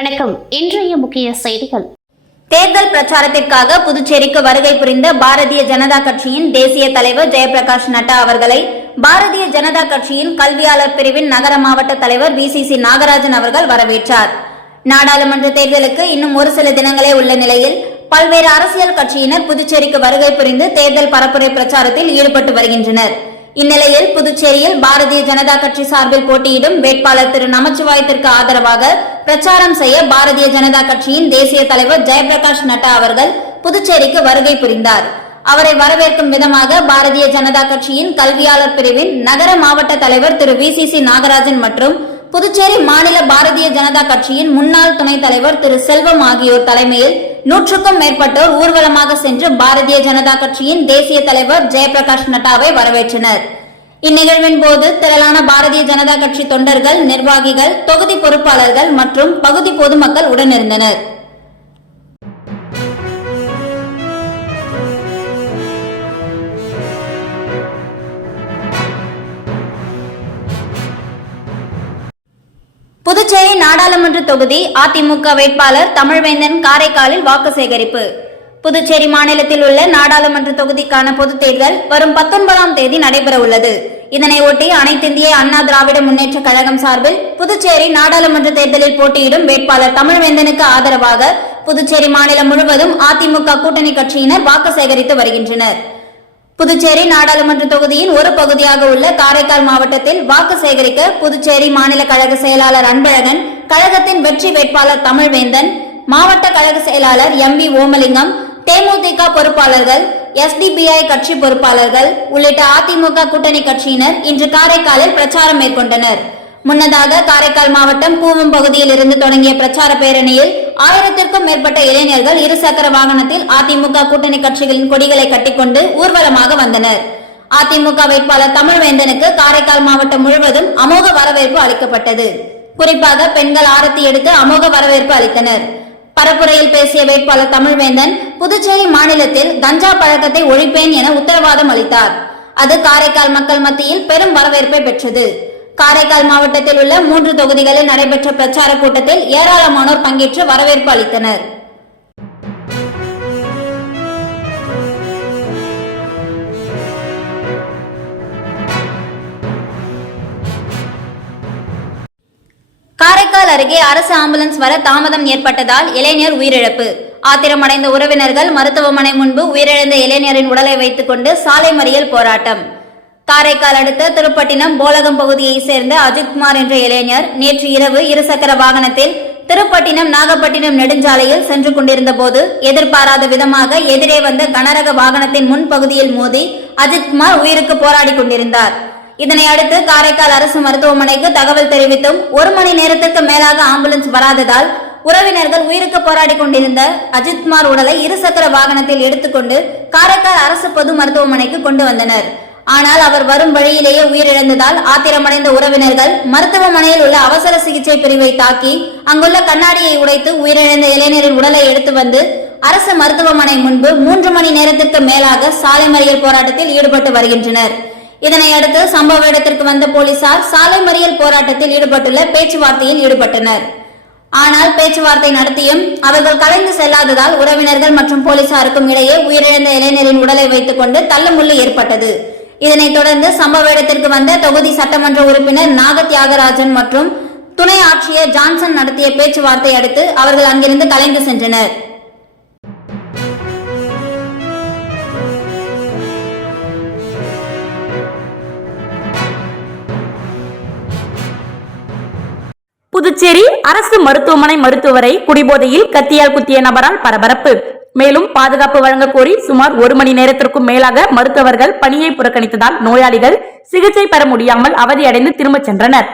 வணக்கம். இன்றைய முக்கிய செய்திகள். தேர்தல் பிரச்சாரத்திற்காக புதுச்சேரிக்கு வருகை புரிந்த பாரதிய ஜனதா கட்சியின் தேசிய தலைவர் ஜெயபிரகாஷ் நட்டா அவர்களை பாரதிய ஜனதா கட்சியின் கல்வியாளர் பிரிவின் நகர மாவட்ட தலைவர் விசிசி நாகராஜன் அவர்கள் வரவேற்றார். நாடாளுமன்ற தேர்தலுக்கு இன்னும் ஒரு சில தினங்களே உள்ள நிலையில் பல்வேறு அரசியல் கட்சியினர் புதுச்சேரிக்கு வருகை புரிந்து தேர்தல் பரப்புரை பிரச்சாரத்தில் ஈடுபட்டு வருகின்றனர். இந்நிலையில் புதுச்சேரியில் பாரதிய ஜனதா கட்சி சார்பில் போட்டியிடும் வேட்பாளர் திரு நமச்சிவாயத்திற்கு ஆதரவாக பிரச்சாரம் செய்ய பாரதிய ஜனதா கட்சியின் தேசிய தலைவர் ஜெயபிரகாஷ் நட்டா அவர்கள் புதுச்சேரிக்கு வருகை புரிந்தார். அவரை வரவேற்கும் விதமாக பாரதிய ஜனதா கட்சியின் கல்வியாளர் பிரிவின் நகர மாவட்ட தலைவர் திரு விசிசி நாகராஜன் மற்றும் புதுச்சேரி மாநில பாரதிய ஜனதா கட்சியின் முன்னாள் துணைத் தலைவர் திரு செல்வம் ஆகியோர் தலைமையில் நூற்றுக்கும் மேற்பட்டோர் ஊர்வலமாக சென்று பாரதிய ஜனதா கட்சியின் தேசிய தலைவர் ஜெயபிரகாஷ் நட்டாவை வரவேற்றனர். இந்நிகழ்வின் போது திரளான பாரதிய ஜனதா கட்சி தொண்டர்கள் நிர்வாகிகள் தொகுதி பொறுப்பாளர்கள் மற்றும் பகுதி பொதுமக்கள் உடனிருந்தனர். புதுச்சேரி நாடாளுமன்ற தொகுதி அதிமுக வேட்பாளர் தமிழ்வேந்தன் காரைக்காலில் வாக்கு சேகரிப்பு. புதுச்சேரி மாநிலத்தில் உள்ள நாடாளுமன்ற தொகுதிக்கான பொதுத் தேர்தல் வரும் பத்தொன்பதாம் தேதி நடைபெற உள்ளது. இதனையொட்டி ஒட்டி அனைத்திந்திய அண்ணா திராவிட முன்னேற்ற கழகம் சார்பில் புதுச்சேரி நாடாளுமன்ற தேர்தலில் போட்டியிடும் வேட்பாளர் தமிழ்வேந்தனுக்கு ஆதரவாக புதுச்சேரி மாநிலம் முழுவதும் அதிமுக கூட்டணி கட்சியினர் வாக்கு சேகரித்து வருகின்றனர். புதுச்சேரி நாடாளுமன்ற தொகுதியின் ஒரு பகுதியாக உள்ள காரைக்கால் மாவட்டத்தில் வாக்கு சேகரிக்க புதுச்சேரி மாநில கழக செயலாளர் அன்பழகன் கழகத்தின் வெற்றி வேட்பாளர் தமிழ்வேந்தன் மாவட்ட கழக செயலாளர் எம் வி ஓமலிங்கம் தேமுதிக பொறுப்பாளர்கள் எஸ்டிபிஐ கட்சி பொறுப்பாளர்கள் உள்ளிட்ட அதிமுக கூட்டணி கட்சியினர் இன்று காரைக்காலில் பிரச்சாரம் மேற்கொண்டனர். முன்னதாக காரைக்கால் மாவட்டம் கூவம் பகுதியில் இருந்து தொடங்கிய பிரச்சார பேரணியில் ஆயிரத்திற்கும் மேற்பட்ட இளைஞர்கள் இருசக்கர வாகனத்தில் அதிமுக கூட்டணி கட்சிகளின் கொடிகளை கட்டிக்கொண்டு ஊர்வலமாக வந்தனர். அதிமுக வேட்பாளர் தமிழ்வேந்தனுக்கு காரைக்கால் மாவட்டம் முழுவதும் அமோக வரவேற்பு அளிக்கப்பட்டது. குறிப்பாக பெண்கள் ஆரத்தி எடுத்து அமோக வரவேற்பு அளித்தனர். பரப்புரையில் பேசிய வேட்பாளர் தமிழ்வேந்தன் புதுச்சேரி மாநிலத்தில் கஞ்சா பழக்கத்தை ஒழிப்பேன் என உத்தரவாதம் அளித்தார். அது காரைக்கால் மக்கள் மத்தியில் பெரும் வரவேற்பை பெற்றது. காரைக்கால் மாவட்டத்தில் உள்ள மூன்று தொகுதிகளில் நடைபெற்ற பிரச்சார கூட்டத்தில் ஏராளமானோர் பங்கேற்று வரவேற்பு அளித்தனர். காரைக்கால் அருகே அரசு ஆம்புலன்ஸ் வர தாமதம் ஏற்பட்டதால் இளைஞர் உயிரிழப்பு. ஆத்திரமடைந்த உறவினர்கள் மருத்துவமனை முன்பு உயிரிழந்த இளைஞரின் உடலை வைத்துக் கொண்டு சாலை மறியல் போராட்டம். காரைக்கால் அடுத்த திருப்பட்டினம் போலகம் பகுதியை சேர்ந்த அஜித்குமார் என்ற இளைஞர் நேற்று இரவு இருசக்கர வாகனத்தில் திருப்பட்டினம் நாகப்பட்டினம் நெடுஞ்சாலையில் சென்று கொண்டிருந்த போது எதிர்பாராத விதமாக எதிரே வந்த கனரக வாகனத்தின் முன்பகுதியில் மோதி அஜித்குமார் உயிருக்கு போராடி கொண்டிருந்தார். இதனை அடுத்து காரைக்கால் அரசு மருத்துவமனைக்கு தகவல் தெரிவித்தும் ஒரு மணி நேரத்துக்கு மேலாக ஆம்புலன்ஸ் வராததால் உறவினர்கள் உயிருக்கு போராடி கொண்டிருந்த அஜித்குமார் உடலை இருசக்கர வாகனத்தில் எடுத்துக்கொண்டு காரைக்கால் அரசு பொது மருத்துவமனைக்கு கொண்டு வந்தனர். ஆனால் அவர் வரும் வழியிலேயே உயிரிழந்ததால் ஆத்திரமடைந்த உறவினர்கள் மருத்துவமனையில் உள்ள அவசர சிகிச்சை பிரிவை தாக்கி அங்குள்ள கண்ணாடியை உடைத்து உயிரிழந்த இளைஞரின் உடலை எடுத்து வந்து அரசு மருத்துவமனை முன்பு மூன்று மணி நேரத்திற்கு மேலாக சாலை மறியல் போராட்டத்தில் ஈடுபட்டு வருகின்றனர். இதனை அடுத்து சம்பவ இடத்திற்கு வந்த போலீசார் சாலை மறியல் போராட்டத்தில் ஈடுபட்டுள்ள பேச்சுவார்த்தையில் ஈடுபட்டனர். ஆனால் பேச்சுவார்த்தை நடத்தியும் அவர்கள் கலைந்து செல்லாததால் உறவினர்கள் மற்றும் போலீசாருக்கும் இடையே உயிரிழந்த இளைஞரின் உடலை வைத்துக் கொண்டு தள்ளுமுள்ளு ஏற்பட்டது. இதனைத் தொடர்ந்து சம்பவ இடத்திற்கு வந்த தொகுதி சட்டமன்ற உறுப்பினர் நாக தியாகராஜன் மற்றும் துணை ஆட்சியர் ஜான்சன் நடத்திய பேச்சுவார்த்தை அடுத்து அவர்கள் அங்கிருந்து கலைந்து சென்றனர். புதுச்சேரி அரசு மருத்துவமனை மருத்துவரை குடிபோதையில் கத்தியால் குத்திய நபரால் பரபரப்பு. மேலும் பாதுகாப்பு வழங்கக் கோரி சுமார் ஒரு மணி நேரத்திற்கும் மேலாக மருத்துவர்கள் பணியை புறக்கணித்ததால் நோயாளிகள் சிகிச்சை பெற முடியாமல் அவதியடைந்து திரும்பச் சென்றனர்.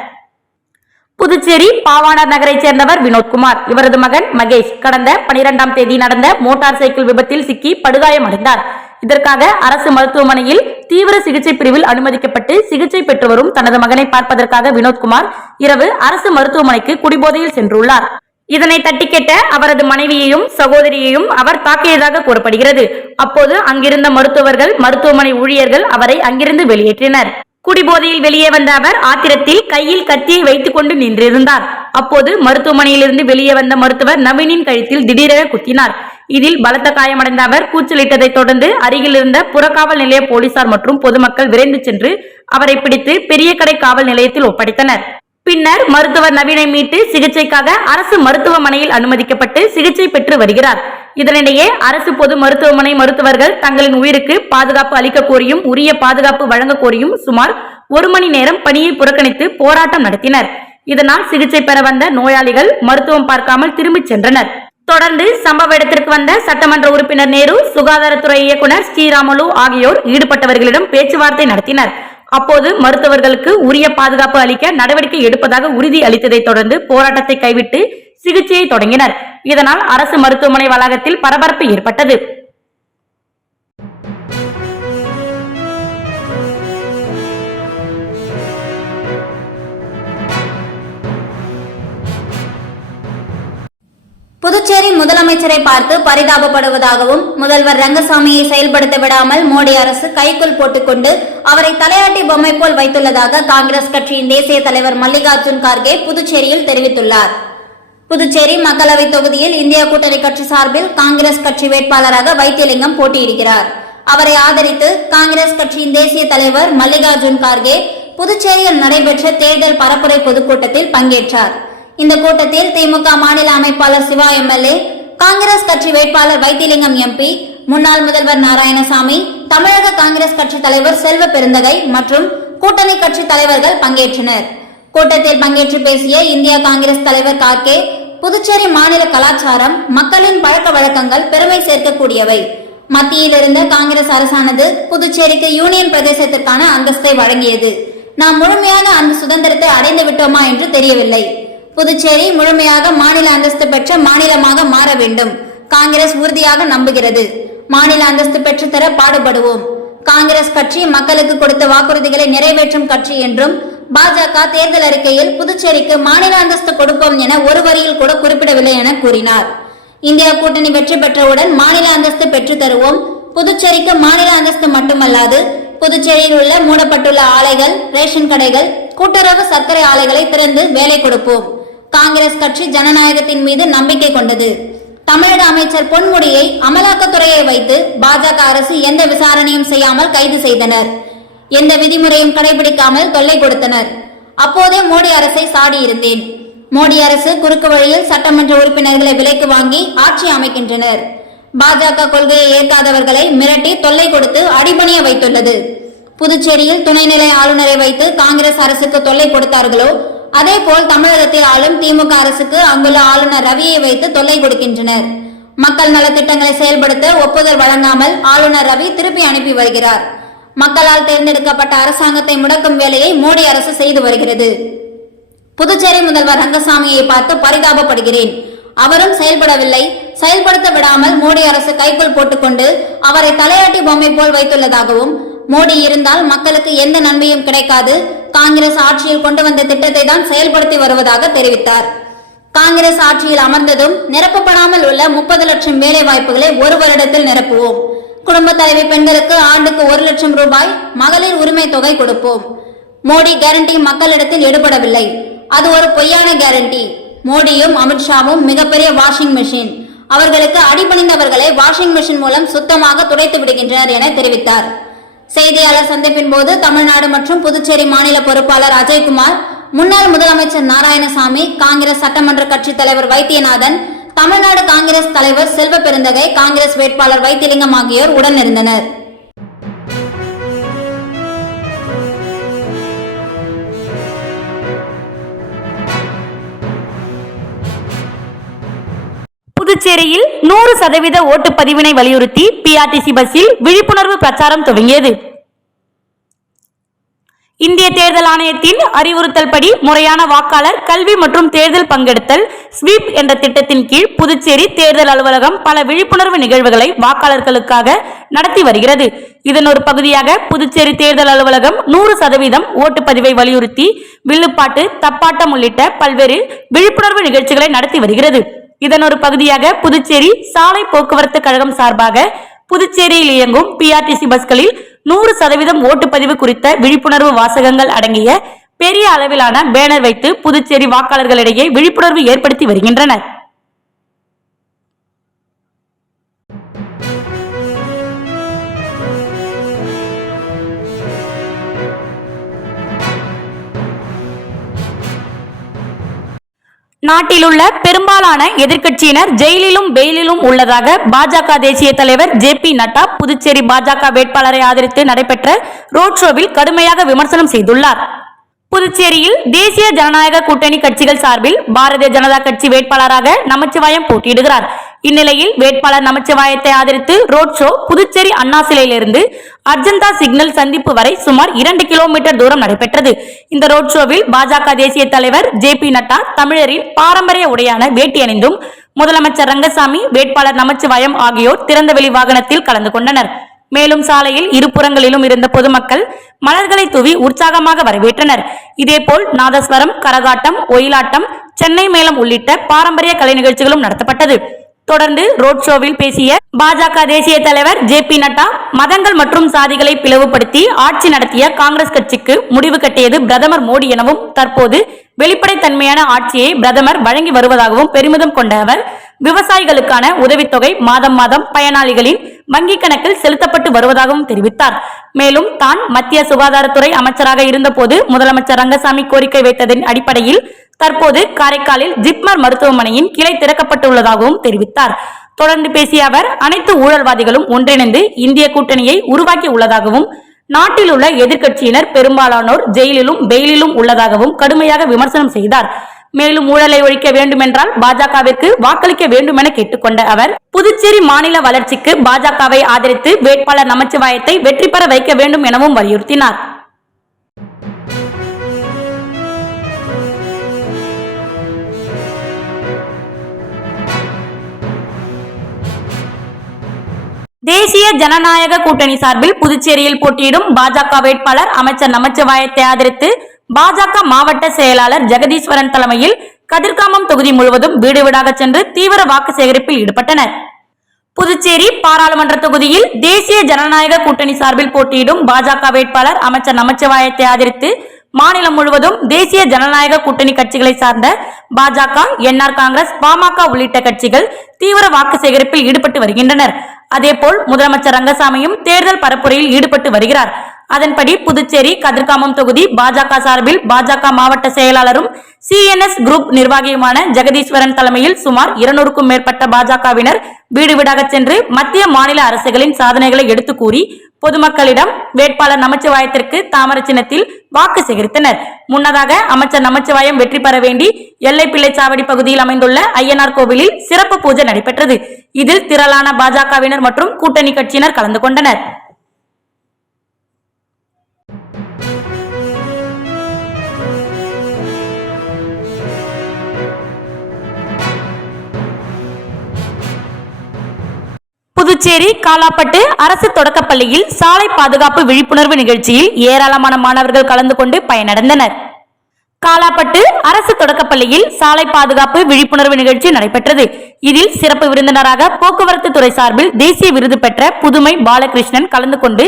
புதுச்சேரி பாவாணர் நகரைச் சேர்ந்தவர் வினோத்குமார். இவரது மகன் மகேஷ் கடந்த பனிரெண்டாம் தேதி நடந்த மோட்டார் சைக்கிள் விபத்தில் சிக்கி படுகாயமடைந்தார். இதற்காக அரசு மருத்துவமனையில் தீவிர சிகிச்சை பிரிவில் அனுமதிக்கப்பட்டு சிகிச்சை பெற்று வரும் தனது மகனை பார்ப்பதற்காக வினோத்குமார் இரவு அரசு மருத்துவமனைக்கு குடிபோதையில் சென்றுள்ளார். இதனை தட்டி கேட்ட அவரது மனைவியையும் சகோதரியையும் அவர் தாக்கியதாக கூறப்படுகிறது. அப்போது அங்கிருந்த மருத்துவர்கள் மருத்துவமனை ஊழியர்கள் அவரை அங்கிருந்து வெளியேற்றினர். குடிபோதையில் வெளியே வந்த அவர் ஆத்திரத்தில் கையில் கத்தியை வைத்துக் கொண்டு நின்றிருந்தார். அப்போது மருத்துவமனையிலிருந்து வெளியே வந்த மருத்துவர் நவீனின் கழுத்தில் திடீரென குத்தினார். இதில் பலத்த காயமடைந்த அவர் கூச்சலிட்டதைத் தொடர்ந்து அருகில் இருந்த புறக்காவல் நிலைய போலீசார் மற்றும் பொதுமக்கள் விரைந்து சென்று அவரை பிடித்து பெரிய கடை காவல் நிலையத்தில் ஒப்படைத்தனர். பின்னர் மருத்துவர் நவீனை மீட்டு சிகிச்சைக்காக அரசு மருத்துவமனையில் அனுமதிக்கப்பட்டு சிகிச்சை பெற்று வருகிறார். இதனிடையே அரசு பொது மருத்துவமனை மருத்துவர்கள் தங்களின் உயிருக்கு பாதுகாப்பு அளிக்க கோரியும் உரிய பாதுகாப்பு வழங்க கோரியும் சுமார் ஒரு மணி நேரம் பணியை புறக்கணித்து போராட்டம் நடத்தினர். இதனால் சிகிச்சை பெற வந்த நோயாளிகள் மருத்துவம் பார்க்காமல் திரும்பிச் சென்றனர். தொடர்ந்து சம்பவ இடத்திற்கு வந்த சட்டமன்ற உறுப்பினர் நேரு சுகாதாரத்துறை இயக்குனர் ஸ்ரீராமலு ஆகியோர் ஈடுபட்டவர்களிடம் பேச்சுவார்த்தை நடத்தினர். அப்போது மருத்துவர்களுக்கு உரிய பாதுகாப்பு அளிக்க நடவடிக்கை எடுப்பதாக உறுதி அளித்ததைத் தொடர்ந்து போராட்டத்தை கைவிட்டு சிகிச்சையை தொடங்கினர். இதனால் அரசு மருத்துவமனை வளாகத்தில் பரபரப்பு ஏற்பட்டது. புதுச்சேரி முதலமைச்சரை பார்த்து பரிதாபப்படுவதாகவும் முதல்வர் ரங்கசாமியை செயல்படுத்த விடாமல் மோடி அரசு கைக்குள் போட்டுக்கொண்டு அவரை தலையாட்டி பொம்மை போல் வைத்துள்ளதாக காங்கிரஸ் கட்சியின் தேசிய தலைவர் மல்லிகார்ஜுன் கார்கே புதுச்சேரியில் தெரிவித்துள்ளார். புதுச்சேரி மக்களவை தொகுதியில் இந்திய கூட்டணி கட்சி சார்பில் காங்கிரஸ் கட்சி வேட்பாளராக வைத்தியலிங்கம் போட்டியிடுகிறார். அவரை ஆதரித்து காங்கிரஸ் கட்சியின் தேசிய தலைவர் மல்லிகார்ஜுன் கார்கே புதுச்சேரியில் நடைபெற்ற தேர்தல் பரப்புரை பொதுக்கூட்டத்தில் பங்கேற்றார். இந்த கூட்டத்தில் திமுக மாநில அமைப்பாளர் சிவா எம்எல்ஏ காங்கிரஸ் கட்சி வேட்பாளர் வைத்திலிங்கம் எம்பி முன்னாள் முதல்வர் நாராயணசாமி தமிழக காங்கிரஸ் கட்சி தலைவர் செல்வ பெருந்தகை மற்றும் கூட்டணி கட்சி தலைவர்கள் பங்கேற்றனர். கூட்டத்தில் பங்கேற்று பேசிய இந்திய காங்கிரஸ் தலைவர் கார்கே புதுச்சேரி மாநில கலாச்சாரம் மக்களின் பழக்க வழக்கங்கள் பெருமை சேர்க்கக்கூடியவை. மத்தியில் இருந்த காங்கிரஸ் அரசானது புதுச்சேரிக்கு யூனியன் பிரதேசத்திற்கான அந்தஸ்தை வழங்கியது. நாம் முழுமையான அந்த சுதந்திரத்தை அடைந்து விட்டோமா என்று தெரியவில்லை. புதுச்சேரி முழுமையாக மாநில அந்தஸ்து பெற்ற மாநிலமாக மாற வேண்டும். காங்கிரஸ் உறுதியாக நம்புகிறது. மாநில அந்தஸ்து பெற்றுத்தர பாடுபடுவோம். காங்கிரஸ் கட்சி மக்களுக்கு கொடுத்த வாக்குறுதிகளை நிறைவேற்றும் கட்சி என்றும் பாஜக தேர்தல் அறிக்கையில் புதுச்சேரிக்கு மாநில அந்தஸ்து கொடுப்போம் என ஒரு வரியில் கூட குறிப்பிடவில்லை என கூறினார். இந்தியா கூட்டணி வெற்றி பெற்றவுடன் மாநில அந்தஸ்து பெற்று தருவோம். புதுச்சேரிக்கு மாநில அந்தஸ்து மட்டுமல்லாது புதுச்சேரியில் உள்ள மூடப்பட்டுள்ள ஆலைகள் ரேஷன் கடைகள் கூட்டுறவு சர்க்கரை ஆலைகளை திறந்து வேலை கொடுப்போம். காங்கிரஸ் கட்சி ஜனநாயகத்தின் மீது நம்பிக்கை கொண்டது. தமிழக அமைச்சர் பொன்முடியை அமலாக்கத்துறையை வைத்து பாஜக அரசு எந்த விசாரணையும் செய்யாமல் கைது செய்தனர். எந்த விதிமுறையும் கடைபிடிக்காமல் தொல்லை கொடுத்தனர். அப்போதே மோடி அரசை சாடியிருந்தேன் மோடி அரசு குறுக்கு வழியில் சட்டமன்ற உறுப்பினர்களை விலைக்கு வாங்கி ஆட்சி அமைக்கின்றனர். பாஜக கொள்கையை ஏற்காதவர்களை மிரட்டி தொல்லை கொடுத்து அடிபணிய வைத்துள்ளது. புதுச்சேரியில் துணைநிலை ஆளுநரை வைத்து காங்கிரஸ் அரசுக்கு தொல்லை கொடுத்தார்களோ அதேபோல் தமிழகத்தில் ஆளும் திமுக அரசுக்கு அங்குள்ள ஆளுநர் ரவியை வைத்து தொல்லை கொடுக்கின்றனர். மக்கள் நலத்திட்டங்களை செயல்படுத்த ஒப்புதல் வழங்காமல் ஆளுநர் ரவி திருப்பி அனுப்பி வருகிறார். மக்களால் தேர்ந்தெடுக்கப்பட்ட அரசாங்கத்தை முடக்கும் வேலையை மோடி அரசு செய்து வருகிறது. புதுச்சேரி முதல்வர் ரங்கசாமியை பார்த்து பரிதாபப்படுகிறேன். அவரும் செயல்படவில்லை. செயல்படுத்த விடாமல் மோடி அரசு கைக்குள் போட்டுக்கொண்டு அவரை தலையாட்டி பொம்மை போல் வைத்துள்ளதாகவும் மோடி இருந்தால் மக்களுக்கு எந்த நன்மையும் கிடைக்காது. காங்கிரஸ் ஆட்சியில் கொண்டு வந்த திட்டத்தை தான் செயல்படுத்தி வருவதாக தெரிவித்தார். காங்கிரஸ் ஆட்சியில் அமர்ந்ததும் நிரப்பப்படாமல் உள்ள முப்பது லட்சம் வேலை வாய்ப்புகளை ஒரு வருடத்தில் நிரப்புவோம். குடும்ப தலைவி பெண்களுக்கு ஆண்டுக்கு ஒரு லட்சம் ரூபாய் மகளிர் உரிமை தொகை கொடுப்போம். மோடி கேரண்டி மக்களிடத்தில் எடுபடவில்லை. அது ஒரு பொய்யான கேரண்டி மோடியும் அமித்ஷாவும் மிகப்பெரிய வாஷிங் மெஷின் அவர்களுக்கு அடிபணிந்தவர்களை வாஷிங் மெஷின் மூலம் சுத்தமாக துடைத்து விடுகின்றனர் என தெரிவித்தார். செய்தியாளர் சந்திப்பின் போது தமிழ்நாடு மற்றும் புதுச்சேரி மாநில பொறுப்பாளர் அஜய்குமார் முன்னாள் முதலமைச்சர் நாராயணசாமி காங்கிரஸ் சட்டமன்ற கட்சி தலைவர் வைத்தியநாதன் தமிழ்நாடு காங்கிரஸ் தலைவர் செல்வ பெருந்தகை காங்கிரஸ் வேட்பாளர் வைத்திலிங்கம் ஆகியோர் உடன் இருந்தனர் புதுச்சேரியில் நூறு சதவீத ஓட்டுப்பதிவினை வலியுறுத்தி பிஆர்டிசி பஸ்ஸில் விழிப்புணர்வு பிரச்சாரம் துவங்கியது இந்திய தேர்தல் ஆணையத்தின் அறிவுறுத்தல்படி முறையான வாக்காளர் கல்வி மற்றும் தேர்தல் பங்கெடுத்தல் ஸ்வீப் என்ற திட்டத்தின் கீழ் புதுச்சேரி தேர்தல் அலுவலகம் பல விழிப்புணர்வு நிகழ்வுகளை வாக்காளர்களுக்காக நடத்தி வருகிறது. இதன் ஒரு பகுதியாக புதுச்சேரி தேர்தல் அலுவலகம் நூறு சதவீதம் ஓட்டுப்பதிவை வலியுறுத்தி வில்லுப்பாட்டு தப்பாட்டம் உள்ளிட்ட பல்வேறு விழிப்புணர்வு நிகழ்ச்சிகளை நடத்தி வருகிறது. இதன் ஒரு பகுதியாக புதுச்சேரி சாலை போக்குவரத்து கழகம் சார்பாக புதுச்சேரியில் இயங்கும் பிஆர்டிசி பஸ்களில் நூறு சதவீதம் ஓட்டுப்பதிவு குறித்த விழிப்புணர்வு வாசகங்கள் அடங்கிய பெரிய அளவிலான பேனர் வைத்து புதுச்சேரி வாக்காளர்களிடையே விழிப்புணர்வு ஏற்படுத்தி வருகின்றனர். நாட்டிலுள்ள பெரும்பாலான எதிர்க்கட்சியினர் ஜெயிலிலும் பெயிலிலும் உள்ளதாக பாஜக தேசிய தலைவர் ஜே பி நட்டா புதுச்சேரி பாஜக வேட்பாளரை ஆதரித்து நடைபெற்ற ரோட் ஷோவில் கடுமையாக விமர்சனம் செய்துள்ளார். புதுச்சேரியில் தேசிய ஜனநாயக கூட்டணி கட்சிகள் சார்பில் பாரதிய ஜனதா கட்சி வேட்பாளராக நமச்சிவாயம் போட்டியிடுகிறார். இந்நிலையில் வேட்பாளர் நமச்சிவாயத்தை ஆதரித்து ரோட் ஷோ புதுச்சேரி அண்ணா சிலையிலிருந்து அர்ஜந்தா சிக்னல் சந்திப்பு வரை சுமார் இரண்டு கிலோமீட்டர் தூரம் நடைபெற்றது. இந்த ரோட் ஷோவில் பாஜக தேசிய தலைவர் ஜே பி நட்டா தமிழரின் பாரம்பரிய உடையான வேட்டி அணிந்தும் முதலமைச்சர் ரங்கசாமி வேட்பாளர் நமச்சிவாயம் ஆகியோர் திறந்தவெளி வாகனத்தில் கலந்து கொண்டனர். மேலும் சாலையில் இருபுறங்களிலும் இருந்த பொதுமக்கள் மலர்களை தூவி உற்சாகமாக வரவேற்றனர். இதேபோல் நாதஸ்வரம் கரகாட்டம் ஒயிலாட்டம் சென்னை மேளம் உள்ளிட்ட பாரம்பரிய கலை நிகழ்ச்சிகளும் நடத்தப்பட்டது. தொடர்ந்து ரோட் ஷோவில் பேசிய பாஜக தேசிய தலைவர் ஜே பி நட்டா மதங்கள் மற்றும் சாதிகளை பிளவுபடுத்தி ஆட்சி நடத்திய காங்கிரஸ் கட்சிக்கு முடிவு கட்டியது பிரதமர் மோடி எனவும் தற்போது வெளிப்படைத்தன்மையான ஆட்சியை பிரதமர் வழங்கி வருவதாகவும் பெருமிதம் கொண்ட அவர் விவசாயிகளுக்கான உதவித்தொகை மாதம் மாதம் பயனாளிகளின் வங்கிக் கணக்கில் செலுத்தப்பட்டு வருவதாகவும் தெரிவித்தார். மேலும் தான் மத்திய சுகாதாரத்துறை அமைச்சராக இருந்தபோது முதலமைச்சர் ரங்கசாமி கோரிக்கை வைத்ததன் அடிப்படையில் தற்போது காரைக்காலில் ஜிப்மர் மருத்துவமனையின் கிளை திறக்கப்பட்டுள்ளதாகவும் தெரிவித்தார். தொடர்ந்து பேசிய அவர் அனைத்து ஊழல்வாதிகளும் ஒன்றிணைந்து இந்திய கூட்டணியை உருவாக்கி உள்ளதாகவும் நாட்டில் உள்ள எதிர்க்கட்சியினர் பெரும்பாலானோர் ஜெயிலிலும் பெயிலிலும் உள்ளதாகவும் கடுமையாக விமர்சனம் செய்தார். மேலும் ஊழலை ஒழிக்க வேண்டுமென்றால் பாஜகவிற்கு வாக்களிக்க வேண்டும் என கேட்டுக்கொண்ட அவர் புதுச்சேரி மாநில வளர்ச்சிக்கு பாஜகவை ஆதரித்து வேட்பாளர் நமச்சிவாயத்தை வெற்றி பெற வைக்க வேண்டும் எனவும் வலியுறுத்தினார். தேசிய ஜனநாயக கூட்டணி சார்பில் புதுச்சேரியில் போட்டியிடும் பாஜக வேட்பாளர் அமைச்சர் நமச்சிவாயத்தை ஆதரித்து பாஜக மாவட்ட செயலாளர் ஜெகதீஸ்வரன் தலைமையில் கதிர்காமம் தொகுதி முழுவதும் வீடு வீடாக சென்று தீவிர வாக்கு சேகரிப்பில் ஈடுபட்டனர். புதுச்சேரி பாராளுமன்ற தொகுதியில் தேசிய ஜனநாயக கூட்டணி சார்பில் போட்டியிடும் பாஜக வேட்பாளர் அமைச்சர் நமச்சிவாயத்தை ஆதரித்து மாநிலம் முழுவதும் தேசிய ஜனநாயக கூட்டணி கட்சிகளை சார்ந்த பாஜக என்ஆர் காங்கிரஸ் பாமக உள்ளிட்ட கட்சிகள் தீவிர வாக்கு சேகரிப்பில் ஈடுபட்டு வருகின்றனர். அதேபோல் முதலமைச்சர் ரங்கசாமியும் தேர்தல் பரப்புரையில் ஈடுபட்டு வருகிறார். அதன்படி புதுச்சேரி கதிர்காமம் தொகுதி பாஜக சார்பில் பாஜக மாவட்ட செயலாளரும் சிஎன்எஸ் குரூப் நிர்வாகியுமான ஜெகதீஸ்வரன் தலைமையில் சுமார் இருநூறுக்கும் மேற்பட்ட பாஜகவினர் வீடு வீடாக சென்று மத்திய மாநில அரசுகளின் சாதனைகளை எடுத்து கூறி பொதுமக்களிடம் வேட்பாளர் நமச்சிவாயத்திற்கு தாமர சின்னத்தில் வாக்கு சேகரித்தனர். முன்னதாக அமைச்சர் நமச்சிவாயம் வெற்றி பெற வேண்டி எல்லை பிள்ளைச்சாவடி பகுதியில் அமைந்துள்ள ஐயனார் கோவிலில் சிறப்பு பூஜை நடைபெற்றது. இதில் திரளான பாஜகவினர் மற்றும் கூட்டணி கட்சியினர் கலந்து கொண்டனர். புதுச்சேரி காலாப்பட்டு அரசு தொடக்கப்பள்ளியில் சாலை பாதுகாப்பு விழிப்புணர்வு நிகழ்ச்சியில் ஏராளமான மாணவர்கள் கலந்து கொண்டு பயனடைந்தனர். காலாப்பட்டு அரசு தொடக்கப்பள்ளியில் சாலை பாதுகாப்பு விழிப்புணர்வு நிகழ்ச்சி நடைபெற்றது. இதில் சிறப்பு விருந்தினராக போக்குவரத்து துறை சார்பில் தேசிய விருது பெற்ற புதுமை பாலகிருஷ்ணன் கலந்து கொண்டு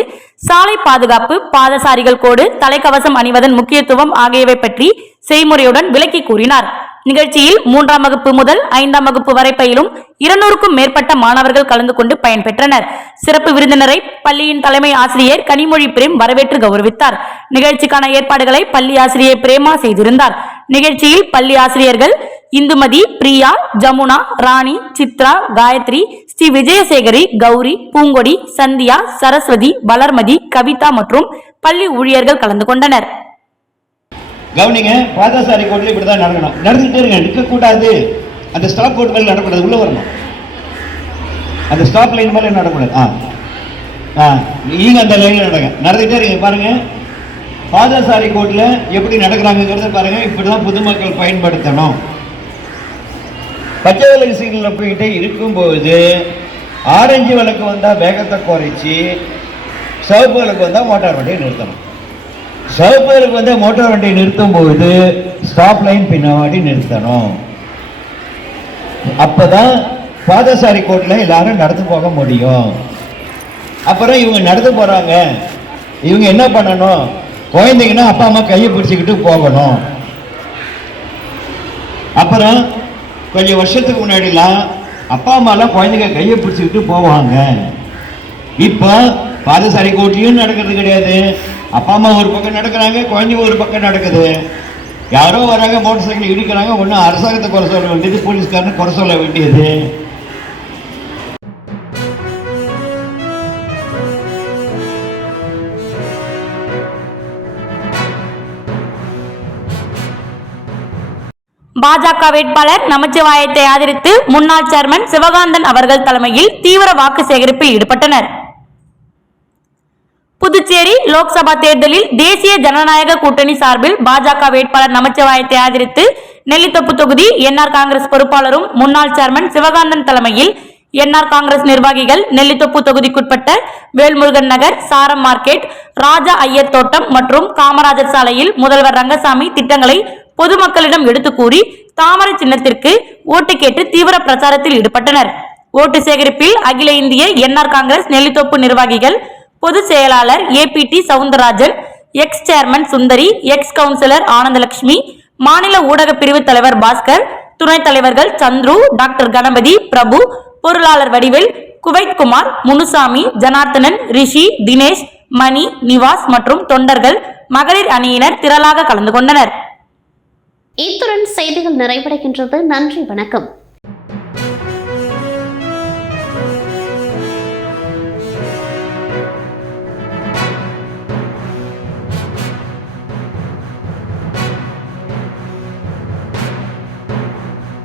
சாலை பாதுகாப்பு பாதசாரிகள் கோடு தலைக்கவசம் அணிவதன் முக்கியத்துவம் ஆகியவை பற்றி செய்முறையுடன் விளக்கி கூறினார். நிகழ்ச்சியில் மூன்றாம் வகுப்பு முதல் ஐந்தாம் வகுப்பு வரை பயிலும் இருநூறுக்கும் மேற்பட்ட மாணவர்கள் கலந்து கொண்டு பயன்பெற்றனர். சிறப்பு விருந்தினரை பள்ளியின் தலைமை ஆசிரியர் கனிமொழி பிரேம் வரவேற்று கௌரவித்தார். நிகழ்ச்சிக்கான ஏற்பாடுகளை பள்ளி ஆசிரியர் பிரேமா செய்திருந்தார். நிகழ்ச்சியில் பள்ளி ஆசிரியர்கள் இந்துமதி பிரியா ஜமுனா ராணி சித்ரா காயத்ரி ஸ்ரீ விஜயசேகரி கௌரி பூங்கொடி சந்தியா சரஸ்வதி வளர்மதி கவிதா மற்றும் பள்ளி ஊழியர்கள் கலந்து கொண்டனர். கவனிங்க பாதசாரி கோட்டில் இப்படி தான் நடக்கணும். நடந்துகிட்டே இருங்க நிற்கக்கூடாது அந்த ஸ்டாப் கோட் மேலே நடக்கூடாது. உள்ளே வரணும். அந்த ஸ்டாப் லைன் மேலே நடக்கூடாது. ஆ. ஆ. நீங்கள் அந்த லைனில் நடங்க. நடந்துகிட்டே இருங்க பாருங்க. பாதசாரி கோட்டில் எப்படி நடக்கிறாங்கிறத பாருங்க. இப்படி தான் பொதுமக்கள் பயன்படுத்தணும். பச்சை விளக்கு சிக்னலில் போய்கிட்டே இருக்கும்போது ஆரஞ்சு விளக்கு வந்தால் வேகத்தை குறைச்சி சிவப்பு விளக்கு வந்தால் மோட்டார் வண்டியை நிறுத்தணும். சிவப்பு வந்து மோட்டார் வண்டியை நிறுத்தும் போது ஸ்டாப் லைன் பின்னாடி நிறுத்தணும். அப்போதான் பாதசாரி கோட்டில் எல்லாரும் நடந்து போக முடியும். அப்புறம் இவங்க நடந்து போகிறாங்க இவங்க என்ன பண்ணணும்? குழந்தைங்கன்னா அப்பா அம்மா கையை பிடிச்சிக்கிட்டு போகணும். அப்புறம் கொஞ்சம் வருஷத்துக்கு முன்னாடிலாம் அப்பா அம்மாலாம் குழந்தைங்க கையை பிடிச்சிக்கிட்டு போவாங்க. இப்போ பாதசாரி கோட்டிலையும் நடக்கிறது கிடையாது. அப்பா அம்மா ஒரு பக்கம் நடக்கிறாங்க குழந்தைங்க ஒரு பக்கம் நடக்குது. யாரோ வராங்க மோட்டர் சைக்கிள் இடிக்கிறாங்க ஒன்றும் அரசாங்கத்தை குறை சொல்ல வேண்டியது போலீஸ்காரனை குறை சொல்ல வேண்டியது. பாஜக வேட்பாளர் நமச்சிவாயத்தை ஆதரித்து முன்னாள் சேர்மன் சிவகாந்தன் அவர்கள் தலைமையில் தீவிர வாக்கு சேகரிப்பில் ஈடுபட்டனர். புதுச்சேரி லோக்சபா தேர்தலில் தேசிய ஜனநாயக கூட்டணி சார்பில் பாஜக வேட்பாளர் நமச்சிவாயத்தை ஆதரித்து நெல்லித்தோப்பு தொகுதி என்ஆர் காங்கிரஸ் பொறுப்பாளரும் முன்னாள் சேர்மன் சிவகாந்தன் தலைமையில் என்ஆர் காங்கிரஸ் நிர்வாகிகள் நெல்லித்தோப்பு தொகுதிக்குட்பட்ட வேல்முருகன் நகர் சாரம் மார்க்கெட் ராஜா ஐயர் தோட்டம் மற்றும் காமராஜர் சாலையில் முதல்வர் ரங்கசாமி திட்டங்களை பொதுமக்களிடம் எடுத்து கூறி தாமரை சின்னத்திற்கு ஓட்டு கேட்டு தீவிர பிரச்சாரத்தில் ஈடுபட்டனர். ஓட்டு சேகரிப்பில் அகில இந்திய என்ஆர் காங்கிரஸ் நெல்லித்தோப்பு நிர்வாகிகள் பொதுச் செயலாளர் ABT Soundararajan ex chairman Sundari ex councillor Anandalakshmi மாநில ஊடக பிரிவு தலைவர் பாஸ்கர் துணைத் தலைவர்கள் சந்துரு டாக்டர் கணபதி பிரபு பொருளாளர் வடிவேல் குவைத் குமார் முனுசாமி ஜனார்த்தனன் ரிஷி தினேஷ் மணி நிவாஸ் மற்றும் தொண்டர்கள் மகளிர் அணியினர் திரளாக கலந்து கொண்டனர். இத்துடன் செய்திகள் நிறைவடைகின்றது. நன்றி வணக்கம்.